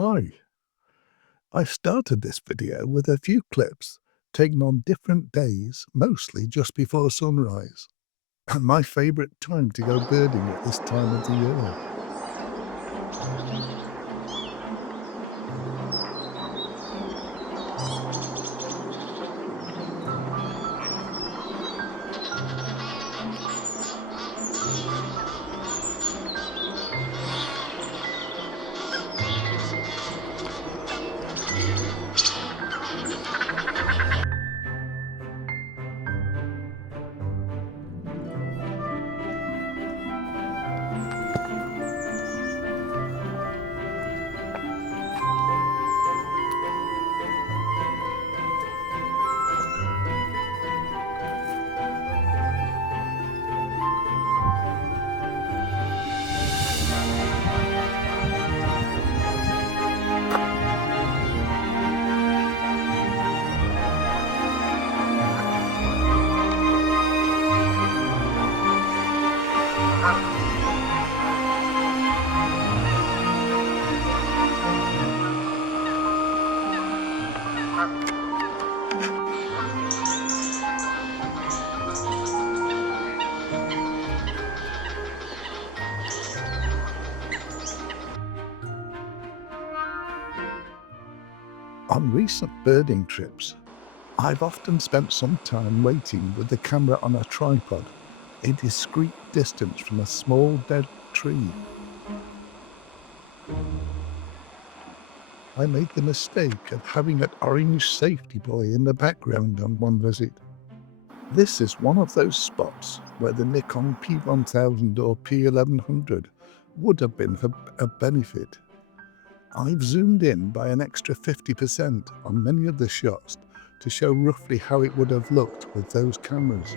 Hi, I started this video with a few clips taken on different days, mostly just before sunrise. My favourite time to go birding at this time of the year. On recent birding trips, I've often spent some time waiting with the camera on a tripod, a discreet distance from a small dead tree. I made the mistake of having an orange safety buoy in the background on one visit. This is one of those spots where the Nikon P1000 or P1100 would have been a benefit. I've zoomed in by an extra 50% on many of the shots to show roughly how it would have looked with those cameras.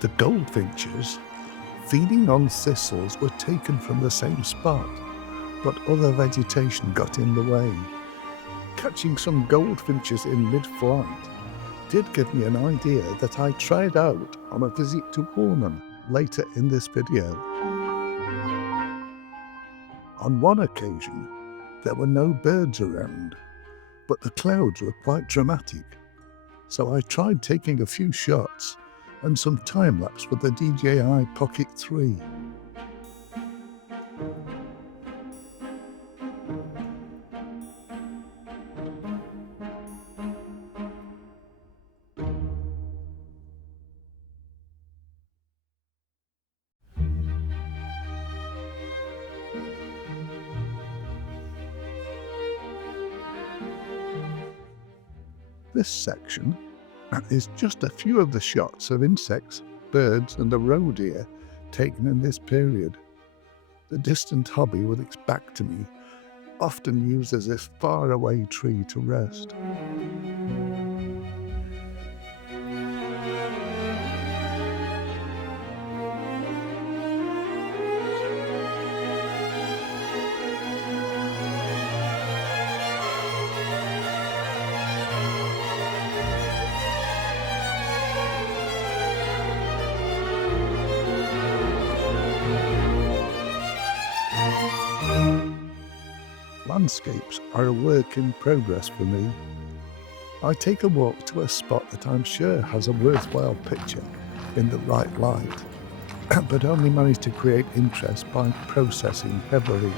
The goldfinches feeding on thistles were taken from the same spot, but other vegetation got in the way. Catching some goldfinches in mid-flight did give me an idea that I tried out on a visit to Warman later in this video. On one occasion, there were no birds around, but the clouds were quite dramatic, so I tried taking a few shots and some time-lapse with the DJI Pocket 3. This section is just a few of the shots of insects, birds and the roe deer taken in this period. The distant hobby with its back to me often uses this faraway tree to rest. Landscapes are a work in progress for me. I take a walk to a spot that I'm sure has a worthwhile picture in the right light, but only manage to create interest by processing heavily.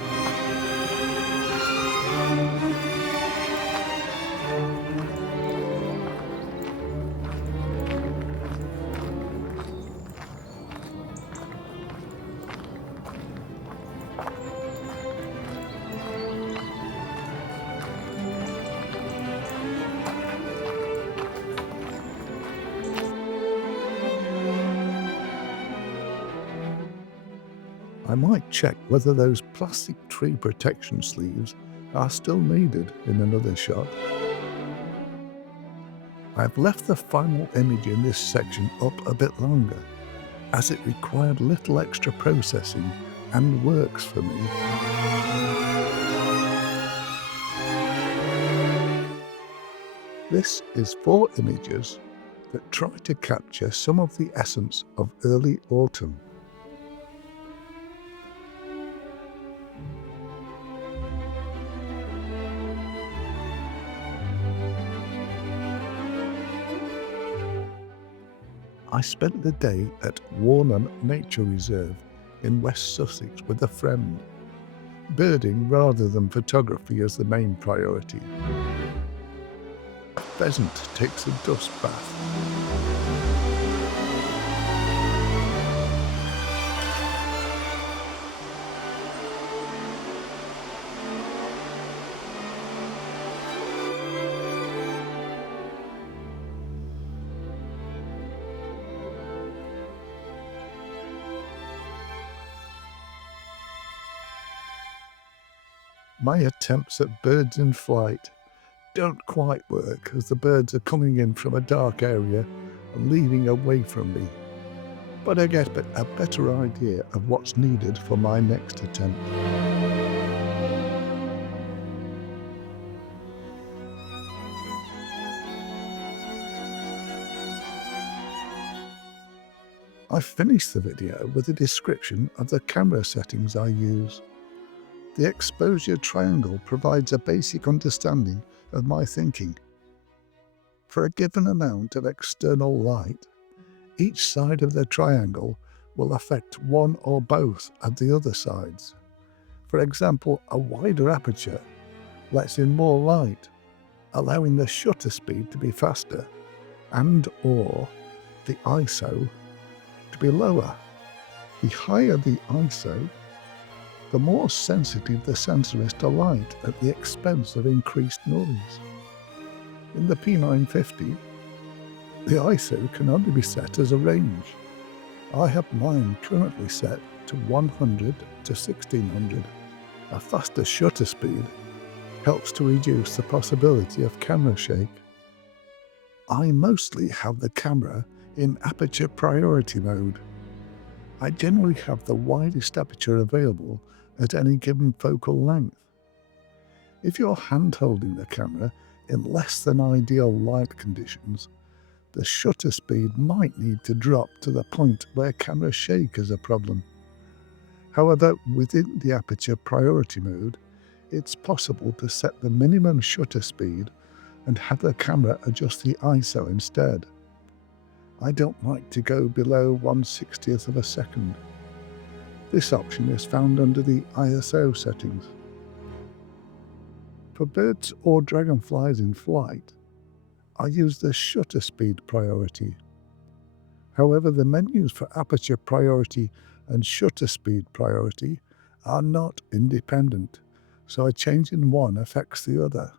I might check whether those plastic tree protection sleeves are still needed in another shot. I've left the final image in this section up a bit longer, as it required little extra processing and works for me. This is 4 images that try to capture some of the essence of early autumn. I spent the day at Warnham Nature Reserve in West Sussex with a friend, birding rather than photography as the main priority. A pheasant takes a dust bath. My attempts at birds in flight don't quite work, as the birds are coming in from a dark area and leading away from me. But I get a better idea of what's needed for my next attempt. I finished the video with a description of the camera settings I use. The exposure triangle provides a basic understanding of my thinking. For a given amount of external light, each side of the triangle will affect one or both of the other sides. For example, a wider aperture lets in more light, allowing the shutter speed to be faster and/or the ISO to be lower. The higher the ISO, the more sensitive the sensor is to light at the expense of increased noise. In the P950, the ISO can only be set as a range. I have mine currently set to 100 to 1600. A faster shutter speed helps to reduce the possibility of camera shake. I mostly have the camera in aperture priority mode. I generally have the widest aperture available at any given focal length. If you're hand-holding the camera in less than ideal light conditions, the shutter speed might need to drop to the point where camera shake is a problem. However, within the aperture priority mode, it's possible to set the minimum shutter speed and have the camera adjust the ISO instead. I don't like to go below 1/60th of a second. This option is found under the ISO settings. For birds or dragonflies in flight, I use the shutter speed priority. However, the menus for aperture priority and shutter speed priority are not independent, so a change in one affects the other.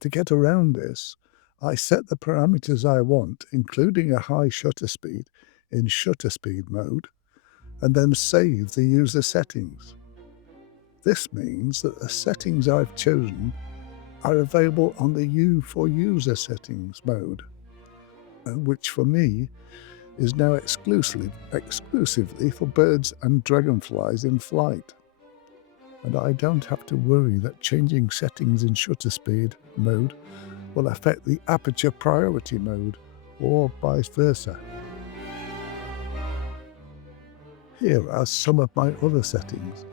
To get around this, I set the parameters I want, including a high shutter speed, in shutter speed mode, and then save the user settings. This means that the settings I've chosen are available on the U for User settings mode, which for me is now exclusively for birds and dragonflies in flight. And I don't have to worry that changing settings in shutter speed mode will affect the aperture priority mode, or vice versa. Here are some of my other settings,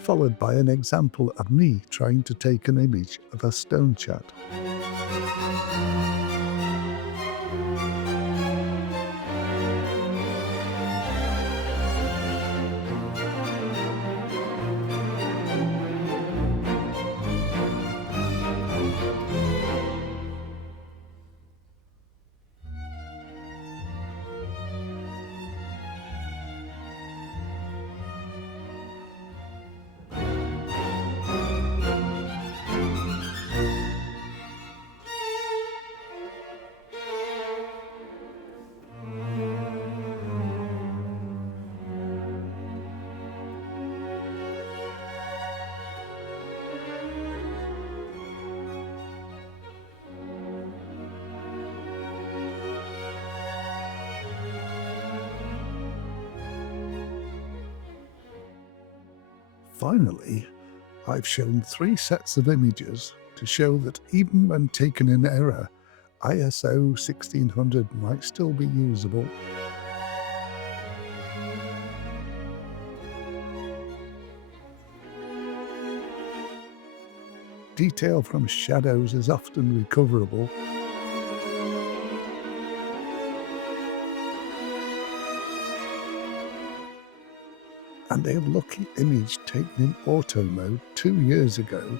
followed by an example of me trying to take an image of a stone chat. Finally, I've shown 3 sets of images to show that even when taken in error, ISO 1600 might still be usable. Detail from shadows is often recoverable. And a lucky image taken in auto mode 2 years ago,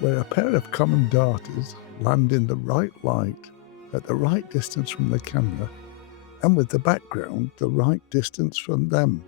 where a pair of common darters land in the right light at the right distance from the camera and with the background the right distance from them.